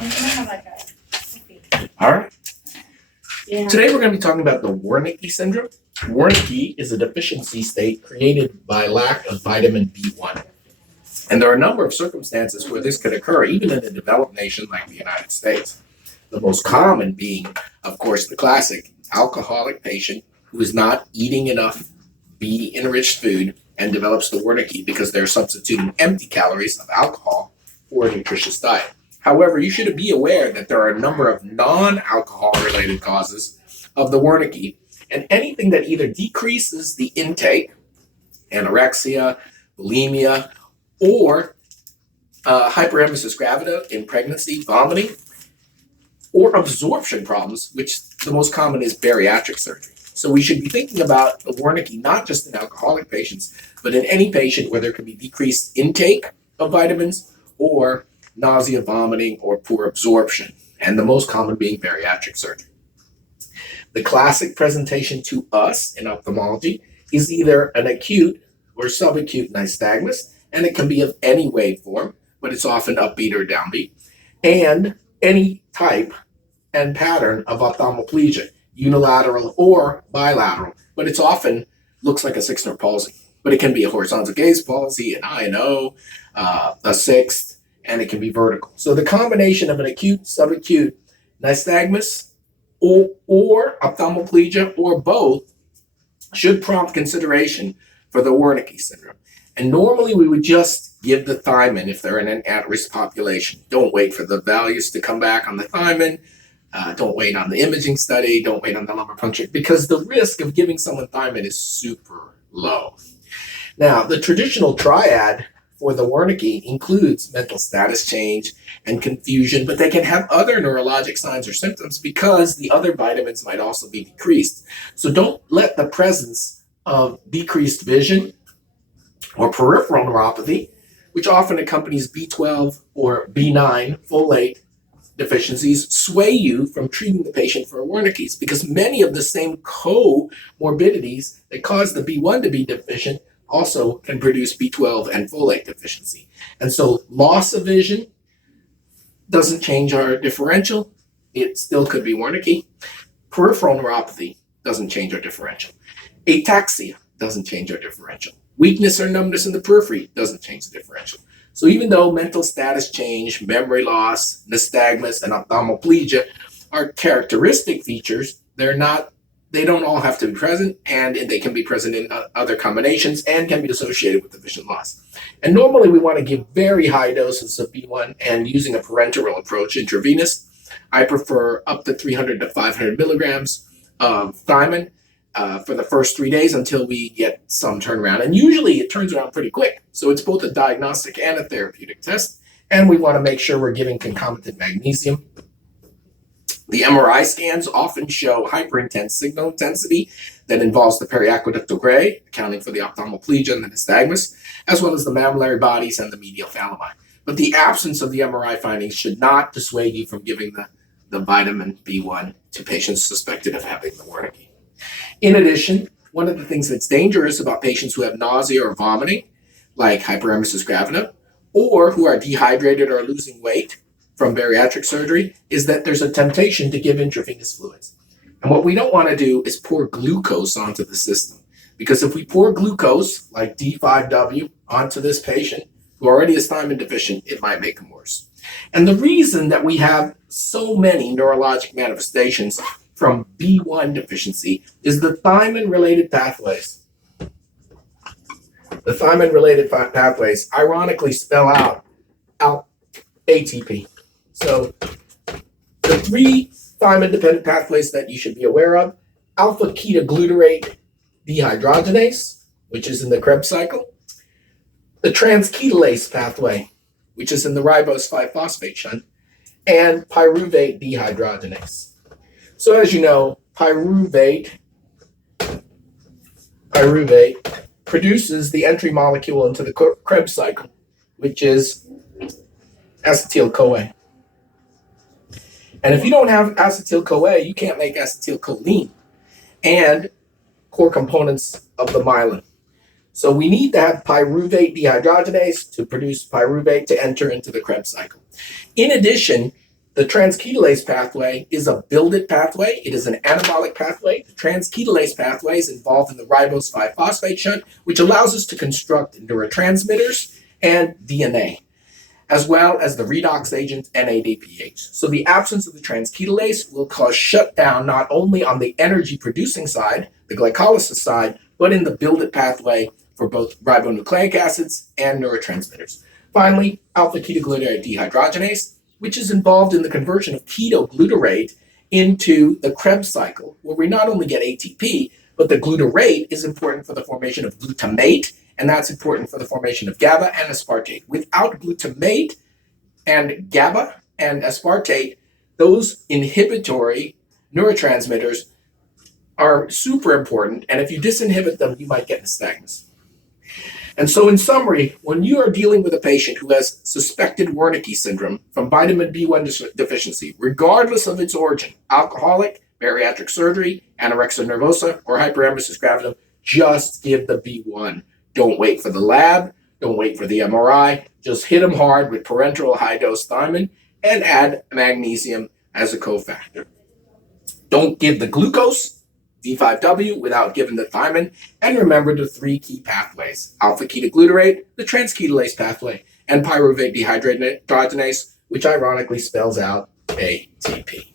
I'm gonna have like a All right. yeah. Today we're going to be talking about the Wernicke syndrome. Wernicke is a deficiency state created by lack of vitamin B1. And there are a number of circumstances where this could occur, even in a developed nation like the United States. The most common being, of course, the classic alcoholic patient who is not eating enough B-enriched food and develops the Wernicke because they're substituting empty calories of alcohol for a nutritious diet. However, you should be aware that there are a number of non-alcohol related causes of the Wernicke, and anything that either decreases the intake, anorexia, bulimia, or hyperemesis gravida in pregnancy, vomiting, or absorption problems, which the most common is bariatric surgery. So we should be thinking about the Wernicke not just in alcoholic patients, but in any patient where there could be decreased intake of vitamins or nausea, vomiting, or poor absorption, and the most common being bariatric surgery. The classic presentation to us in ophthalmology is either an acute or subacute nystagmus, and it can be of any waveform, but it's often upbeat or downbeat, and any type and pattern of ophthalmoplegia, unilateral or bilateral, but it's often looks like a sixth nerve palsy, but it can be a horizontal gaze palsy, an I&O, a sixth, and it can be vertical. So the combination of an acute, subacute nystagmus or ophthalmoplegia or both should prompt consideration for the Wernicke syndrome. And normally we would just give the thiamine if they're in an at-risk population. Don't wait for the values to come back on the thiamine. Don't wait on the imaging study. Don't wait on the lumbar puncture because the risk of giving someone thiamine is super low. Now, the traditional triad for the Wernicke includes mental status change and confusion, but they can have other neurologic signs or symptoms because the other vitamins might also be decreased. So don't let the presence of decreased vision or peripheral neuropathy, which often accompanies B12 or B9 folate deficiencies, sway you from treating the patient for Wernicke's, because many of the same comorbidities that cause the B1 to be deficient also can produce B12 and folate deficiency. And so loss of vision doesn't change our differential. It still could be Wernicke. Peripheral neuropathy doesn't change our differential. Ataxia doesn't change our differential. Weakness or numbness in the periphery doesn't change the differential. So even though mental status change, memory loss, nystagmus, and ophthalmoplegia are characteristic features, they don't all have to be present, and they can be present in other combinations and can be associated with the vision loss. And normally we want to give very high doses of B1 and using a parenteral approach intravenous. I prefer up to 300 to 500 milligrams of thiamine for the first 3 days until we get some turnaround. And usually it turns around pretty quick. So it's both a diagnostic and a therapeutic test. And we want to make sure we're giving concomitant magnesium. The MRI scans often show hyperintense signal intensity that involves the periaqueductal gray, accounting for the ophthalmoplegia and the nystagmus, as well as the mammillary bodies and the medial thalami. But the absence of the MRI findings should not dissuade you from giving the vitamin B1 to patients suspected of having the Wernicke. In addition, one of the things that's dangerous about patients who have nausea or vomiting, like hyperemesis gravida, or who are dehydrated or losing weight from bariatric surgery, is that there's a temptation to give intravenous fluids. And what we don't want to do is pour glucose onto the system. Because if we pour glucose, like D5W, onto this patient who already is thiamine deficient, it might make them worse. And the reason that we have so many neurologic manifestations from B1 deficiency is the thiamine-related pathways. The thiamine-related pathways ironically spell out ATP. So the three thiamine-dependent pathways that you should be aware of: alpha-ketoglutarate dehydrogenase, which is in the Krebs cycle; the transketolase pathway, which is in the ribose 5-phosphate shunt; and pyruvate dehydrogenase. So as you know, pyruvate produces the entry molecule into the Krebs cycle, which is acetyl-CoA. And if you don't have acetyl-CoA, you can't make acetylcholine and core components of the myelin. So we need to have pyruvate dehydrogenase to produce pyruvate to enter into the Krebs cycle. In addition, The transketolase pathway is a build-it pathway. It is an anabolic pathway. The transketolase pathway is involved in the ribose 5-phosphate shunt, which allows us to construct neurotransmitters and DNA, as well as the redox agent NADPH. So the absence of the transketolase will cause shutdown not only on the energy-producing side, the glycolysis side, but in the build-it pathway for both ribonucleic acids and neurotransmitters. Finally, alpha-ketoglutarate dehydrogenase, which is involved in the conversion of ketoglutarate into the Krebs cycle, where we not only get ATP, but the glutarate is important for the formation of glutamate, and that's important for the formation of GABA and aspartate. Without glutamate and GABA and aspartate, those inhibitory neurotransmitters are super important, and if you disinhibit them, you might get nystagmus. And so in summary, when you are dealing with a patient who has suspected Wernickes syndrome from vitamin B1 deficiency, regardless of its origin, alcoholic, bariatric surgery, anorexia nervosa, or hyperemesis gravidum, just give the B1. Don't wait for the lab. Don't wait for the MRI. Just hit them hard with parenteral high-dose thiamine and add magnesium as a cofactor. Don't give the glucose, D5W, without giving the thiamine. And remember the three key pathways: alpha-ketoglutarate, the transketolase pathway, and pyruvate dehydrogenase, which ironically spells out ATP.